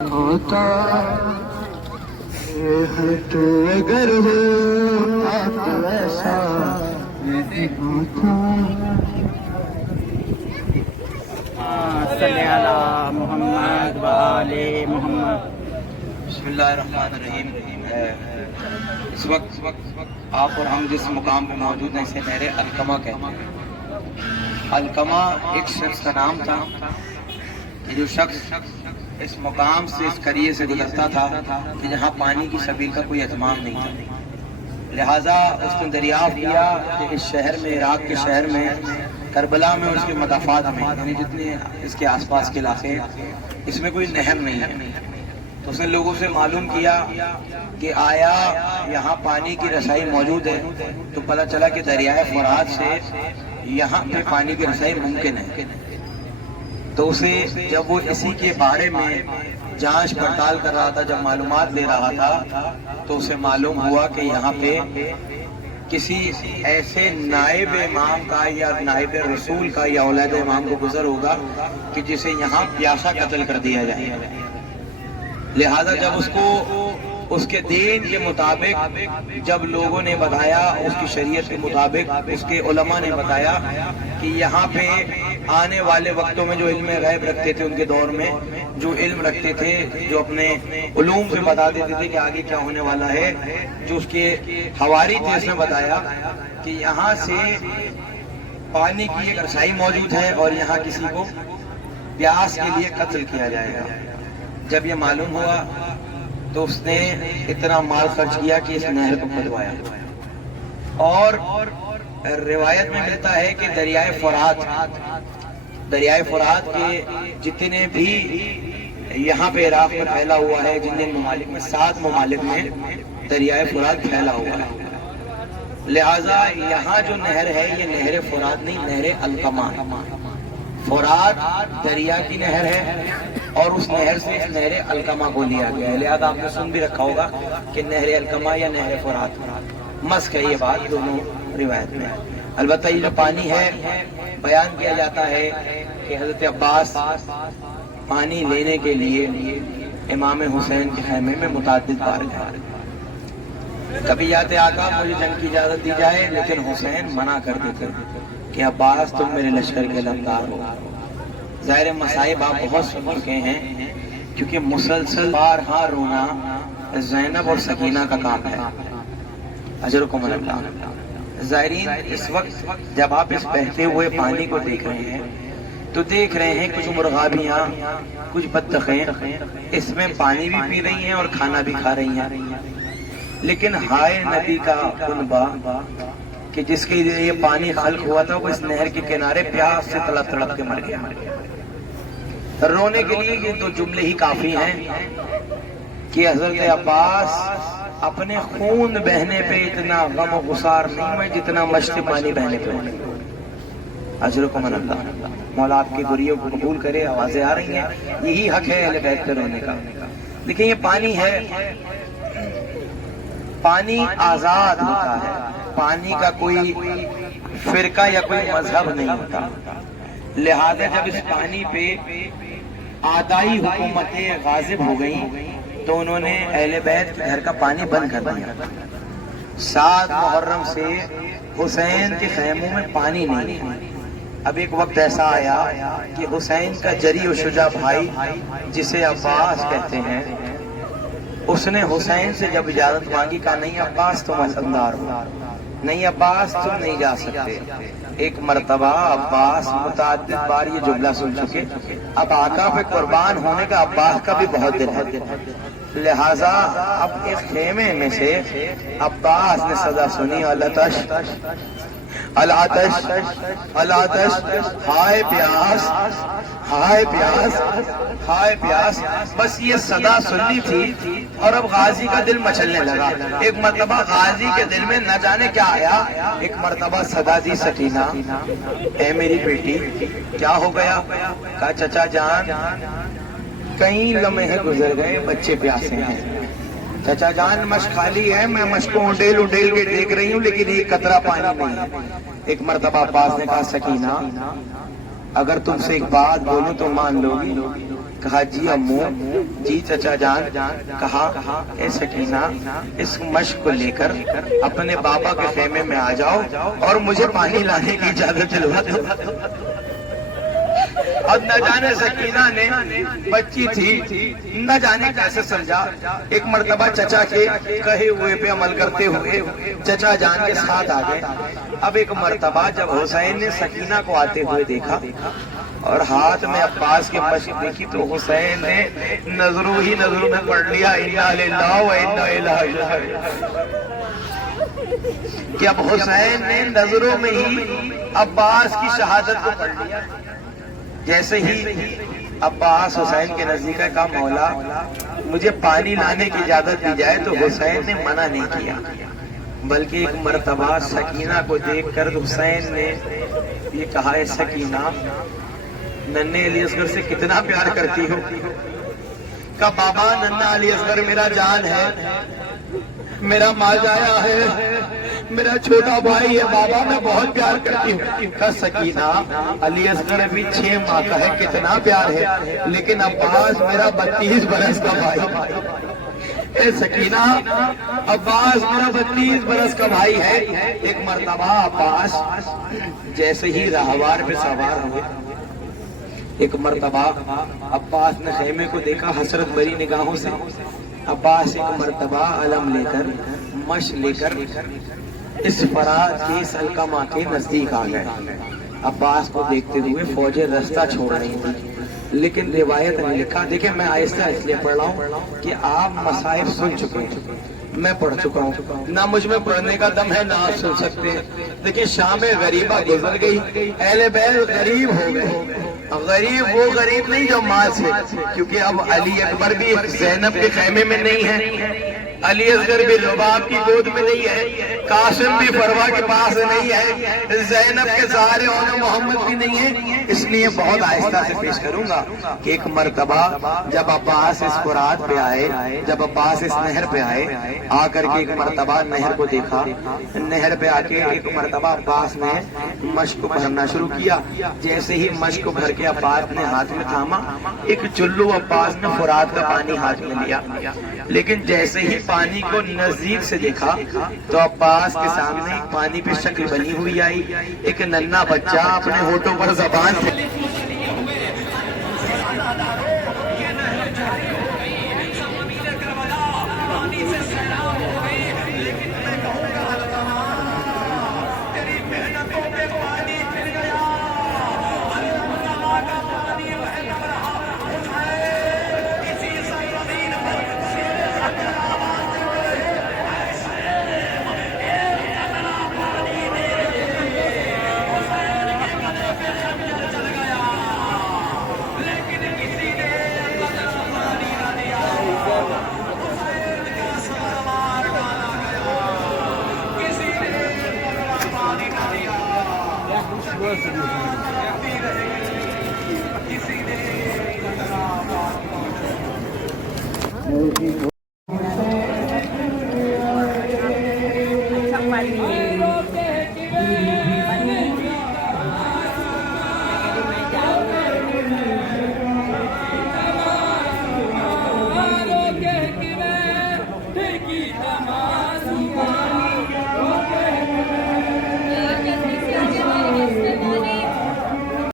ہوتا ہے تو اگر ہو آپ ایسا ہوتا صلی علی محمد و آل محمد۔ بسم اللہ الرحمن الرحیم۔ اس وقت آپ اور ہم جس مقام پہ موجود ہیں اسے نہر القمہ کہتے ہیں۔ القمہ ایک شخص کا نام تھا کہ جو شخص اس مقام سے اس قریے سے گزرتا تھا کہ جہاں پانی کی سبیل کا کوئی اہتمام نہیں تھا، لہٰذا اس نے دریافت کیا کہ اس شہر میں، عراق کے شہر میں، کربلا میں اور اس کے مضافات میں، یعنی جتنے اس کے آس پاس کے علاقے، اس میں کوئی نہر نہیں ہے۔ تو اس نے لوگوں سے معلوم کیا کہ آیا یہاں پانی کی رسائی موجود ہے، تو پتہ چلا کہ دریائے فرات سے یہاں پہ پانی کی رسائی ممکن ہے۔ تو اسے جب وہ اسی کے بارے میں جانچ پڑتال کر رہا تھا، جب معلومات لے رہا تھا، تو اسے معلوم ہوا کہ یہاں پہ کسی ایسے نائب امام کا یا نائب رسول کا یا اولاد امام کو گزر ہوگا کہ جسے یہاں پیاسا قتل کر دیا جائے۔ لہذا جب اس کو اس کے دین کے مطابق جب لوگوں نے بتایا، اس کی شریعت کے مطابق اس کے علماء نے بتایا کہ یہاں پہ آنے والے وقتوں میں جو علم غیب رکھتے تھے، ان کے دور میں جو علم رکھتے تھے، جو اپنے علوم سے بتا دیتے تھے کہ آگے کیا ہونے والا ہے، جو اس کے حواری تھے، اس نے بتایا کہ یہاں سے پانی کی ایک رسائی موجود ہے اور یہاں کسی کو پیاس کے لیے قتل کیا جائے گا۔ جب یہ معلوم ہوا تو اس نے اتنا مال خرچ کیا کہ اس نہر کو کھدوایا، اور روایت میں ملتا ہے کہ دریائے فرات کے جتنے بھی یہاں پہ عراق میں پھیلا ہوا ہے، جن ممالک میں 7 ممالک میں دریائے فرات پھیلا ہوا ہے، لہٰذا یہاں جو نہر ہے یہ نہر فرات نہیں، نہر القمہ ہے۔ فرات دریا کی نہر ہے اور اس نہر سے اس نہر القمہ کو لیا گیا ہے، لہذا آپ نے سن بھی رکھا ہوگا کہ نہر القمہ یا نہر فرات، مسک ہے یہ بات دونوں روایت میں۔ البتہ یہ جو پانی ہے، بیان کیا جاتا ہے کہ حضرت عباس پانی لینے کے لیے امام حسین کے خیمے میں متعدد بار گئے۔ کبھی جاتے آقا مجھے جنگ کی اجازت دی جائے، لیکن حسین منع کر دیتے کہ عباس تم میرے لشکر کے لمدار ہو۔ ظاہر مصائب آپ بہت سن چکے ہیں، کیونکہ مسلسل بارہا رونا زینب اور سکینہ کا کام ہے، اجرکم اللہ۔ ظاہرین اس وقت جب آپ اس بہتے ہوئے پانی کو دیکھ رہے ہیں تو دیکھ رہے ہیں کچھ مرغابیاں، کچھ بطخیں اس میں پانی بھی پی رہی ہیں اور کھانا بھی کھا رہی ہیں، لیکن ہائے نبی کا کنبہ کہ جس کے لیے یہ پانی خلق ہوا تھا، وہ اس نہر کے کنارے پیاس سے تڑپ تڑپ کے مر گیا۔ رونے کے لیے یہ 2 جملے ہی کافی ہیں کہ حضرت عباس اپنے خون بہنے پہ اتنا غم و غصار نہیں ہوئے جتنا مشت پانی بہنے پہ ہوئے۔ اجرکم اللہ۔ مولا آپ کی دعاؤں کو قبول کرے۔ آوازیں آ رہی ہیں، یہی حق ہے اہل بیت پہ رونے کا۔ دیکھیں یہ پانی ہے، پانی آزاد ہوتا ہے، پانی کا کوئی فرقہ یا کوئی مذہب نہیں ہوتا، لہذا جب اس پانی پہ آدائی حکومتیں غاضب ہو گئیں تو انہوں نے اہل بیت کے گھر کا پانی بند کر دیا۔ 7 محرم سے حسین کے خیموں میں پانی نہیں ہے۔ اب ایک وقت ایسا آیا کہ حسین کا جری و شجاع بھائی جسے عباس کہتے ہیں، اس نے حسین سے جب اجازت مانگی، کہا نہیں عباس تم عزمدار ہو، نہیں عباس تم نہیں جا سکتے۔ ایک مرتبہ عباس متعدد بار یہ جملہ سن چکے، اب آقا پہ قربان ہونے کا عباس کا بھی بہت دل ہے، لہٰذا اب ایک خیمے میں سے عباس نے صدا سنی، العطش العطش العطش، ہائے پیاس ہائے پیاس ہائے پیاس، بس یہ صدا سننی تھی اور اب غازی کا دل مچلنے لگا۔ ایک مرتبہ غازی کے دل میں نہ جانے کیا آیا، ایک مرتبہ صدا دی سکینہ، اے میری بیٹی کیا ہو گیا؟ کہا چچا جان کئی لمحے گزر گئے، بچے پیاسے ہیں، چچا جان مشک خالی ہے، میں مشک کو اونڈیل اونڈیل کے دیکھ رہی ہوں لیکن ایک قطرہ پانی نہیں ہے۔ ایک مرتبہ عباس نے کہا سکینہ اگر تم سے ایک بات بولوں تو مان لو گی؟ کہا جی امو، جی چچا جان. کہا اے سکینہ، اس مشق کو لے کر اپنے بابا کے خیمے میں آ جاؤ اور مجھے پانی لانے کی اجازت دلوا دو. اب نہ جانے سکینہ نے، بچی تھی، نہ جانے کیسے سمجھا. ایک مرتبہ چچا کے کہے ہوئے پہ عمل کرتے ہوئے چچا جان کے ساتھ آ گئے. اب ایک مرتبہ جب حسین نے سکینہ کو آتے ہوئے دیکھا اور ہاتھ میں عباس کے مشق دیکھی تو حسین نے نظروں میں پڑھ لیا انا للہ و انا الیہ راجعون. کہ اب حسین نے نظروں میں ہی عباس کی شہادت کو پڑھ لیا. جیسے ہی عباس حسین کے نزدیک ہے، کہا مولا مجھے پانی لانے کی اجازت دی جائے، تو حسین نے منع نہیں کیا، بلکہ ایک مرتبہ سکینہ کو دیکھ کر حسین نے یہ کہا ہے سکینہ ننھے علی اصغر سے کتنا پیار کرتی ہو. کہا بابا ننھا علی اصغر میرا جان ہے، میرا ماجایا ہے، میرا چھوٹا بھائی ہے، بابا میں بہت پیار کرتی ہوں. کہا سکینہ علی اصغر ابھی 6 ماہ کا ہے، کتنا پیار ہے، لیکن عباس میرا 32 برس کا بھائی. اے سکینہ عباس میرا 32 برس کا بھائی ہے. ایک مرتبہ عباس جیسے ہی راہوار پہ سوار ہوئے، ایک مرتبہ عباس نے خیمے کو دیکھا حسرت بھری نگاہوں سے. عباس ایک مرتبہ علم لے کر مشق لے کر اس فرات کی علقمہ کے نزدیک آ گئے. عباس کو دیکھتے ہوئے فوجیں رستہ چھوڑ رہی تھی، لیکن روایت نے لکھا، دیکھیں میں آہستہ اس لیے پڑھ رہا ہوں کہ آپ مصائب سن چکے ہیں، میں پڑھ چکا ہوں، نہ مجھ میں پڑھنے کا دم ہے نہ آپ سن سکتے ہیں. دیکھیں شام غریبہ گزر گئی، اہل بیت غریب ہو گئے. غریب وہ غریب نہیں جو ماں سے، کیونکہ اب علی اکبر بھی زینب کے خیمے میں نہیں ہے، علی اصغر بھی لباب کی گود میں نہیں ہے، قاسم بھی فروا کے پاس نہیں ہے، زینب کے سہارے ہونا محمد بھی نہیں ہے. اس لیے بہت آہستہ سے پیش کروں گا کہ ایک مرتبہ جب عباس اس فرات پہ آئے، جب عباس اس نہر پہ آئے، آ کر کے ایک مرتبہ نہر کو دیکھا، نہر پہ آ کے ایک مرتبہ عباس نے مشق کو بھرنا شروع کیا. جیسے ہی مشق کو بھر کے عباس نے ہاتھ میں تھاما، ایک چلو عباس نے فرات کا پانی ہاتھ میں لیا، لیکن جیسے ہی پانی کو نزدیک سے دیکھا تو عباس کے سامنے ایک پانی پہ شکل بنی ہوئی آئی. ایک ننھا بچہ اپنے ہونٹوں پر زبان سے